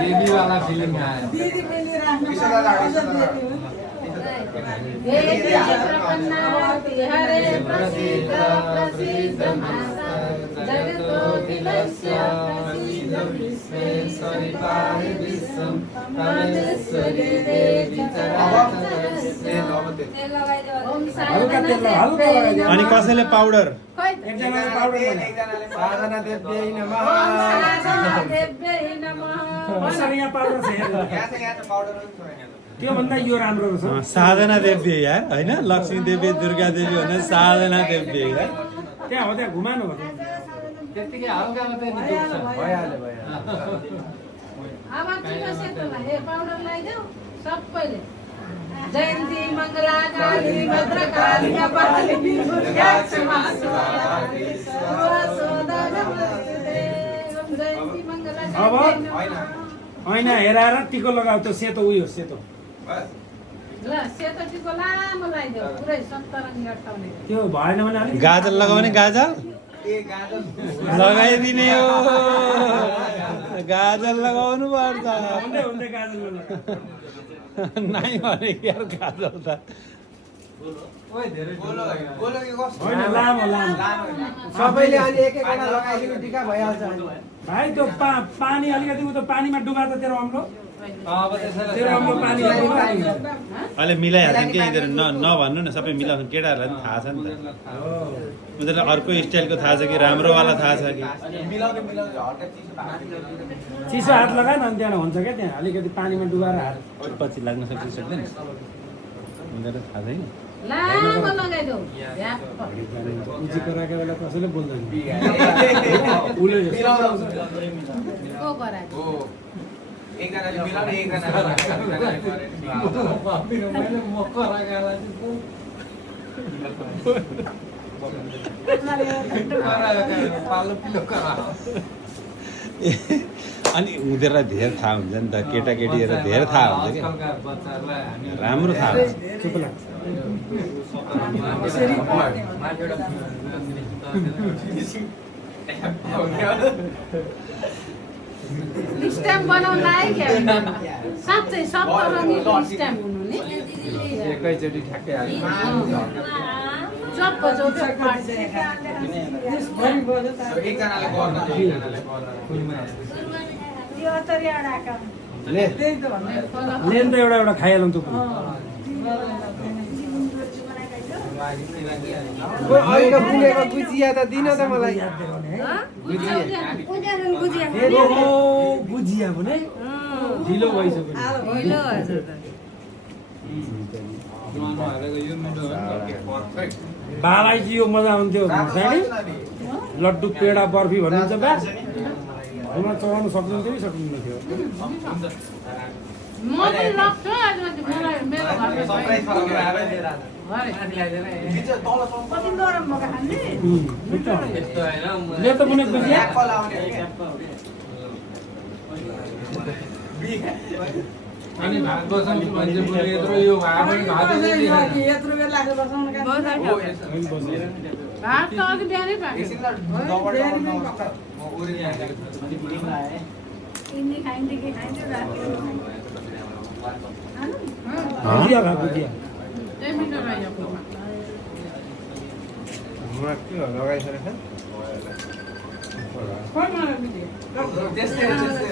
देवी वाला फीलिंग आया। दीदी पनि राख्नु हरे प्रसीद प्रसीद जगतोऽखिलस्य प्रसीद विश्वेश्वरि पाहि विश्वं परमेश्वरि देवी चराचरस्य। अनि कसैले पाउडर एकजनाले पाउडर एकजनाले साधना देव्यै नमः साधना देव्यै नमः कसरी यहाँ पाउडर छ यहाँ छ पाउडर छ त्यो भन्दा यो राम्रो छ साधना देवी यार हैन लक्ष्मी देवी दुर्गा देवी भने साधना देवी यार त्यहाँ हो त्यहाँ घुमानु हो त्यतिकै हल्का मात्रै नि दुख्छ भइहाल्यो अब तिम्रो सेतोमा हे पाउडर लगाइदेऊ सबैले जयन्ती मङ्गला काली भद्रकाली कपाली दुर्गा क्षमा स्वाहा जयन्ती मङ्गला अब हैन हेराएर टिको लगाऊ त्यो सेतो उयो सेतो ल सेतो टिको लामो लगाइदेऊ पुरै सन्तरङ्गी अटाउने त्यो भएन भने अलिक गाजर लगाउने गाजर लगाइदिने हो गाजर लगाउनु पर्छ हुँदै हुँदै गाजर नाइ भने यार गाजर त ओइ धेरै होइन लामो लामो सबैले अनि एक एकवटा लगाइदिनु टिका भइहाल्छ अनि भाइ त्यो पानी अलिकति उता पानीमा डुबाएर तेरो अम्लो अब त्यसैले तेरो अम्लो पानीमा डुबाएर अहिले मिलाइहाल्छौँ कि यिनीहरू नभन्नु न सबै मिलाउँछौँ केटाहरूलाई पनि थाहा छ नि त उनीहरूलाई अर्को स्टाइलको थाहा छ कि राम्रोवाला थाहा छ कि चिसो हात लगाए न अनि त्यहाँ हुन्छ क्या त्यहाँ अलिकति पानीमा डुबाएर हात पछि लाग्न सक्छ सक्दैन उनीहरूलाई थाहा छैन लामो लगाइदेऊ उजीको राखेको बेला कसैले बोल्दैन उसले को गराएको एकजनाले मिलाउने एकजनाले मैले मकर पालो पिलो करा अनि उनीहरूलाई धेरै थाहा हुन्छ नि त केटाकेटीहरू धेरै थाहा हुन्छ कि बच्चाहरूलाई हामी राम्रो थाहा हुन्छ चुप लाग्छ स्ट्याम्प बनाउन आयो क्या साँच्चै सप्तरङ्गी स्ट्याम्प हुनु नि एकैचोटि ठ्याक्कै हाल्यो चप्प चौध एकजनाले गर्न एकजनाले ले लेन त एउटा एउटा खाइहालौँ त अहिलेको पुगेको गुजिया त दिन त मलाई गुजिया भने ढिलो भइसक्यो बालाई चाहिँ यो मजा आउँथ्यो लड्डु पेडा बर्फी भन्नुहुन्छ बा घरमा चलाउनु सक्नुहुन्थ्यो कि सक्नुहुन्न थियो म पनि लग्छु मलाई मेरो ले त कुनै गुजिया अनि भात बसाउँछु भन्छ बुढो यत्रो यो भात पनि भात भात त अघि बिहानै पाक्यो गुजिया खा गुजिया त्यही मिठो रहेछ लगाइसकेको त्यस्तै त्यस्तै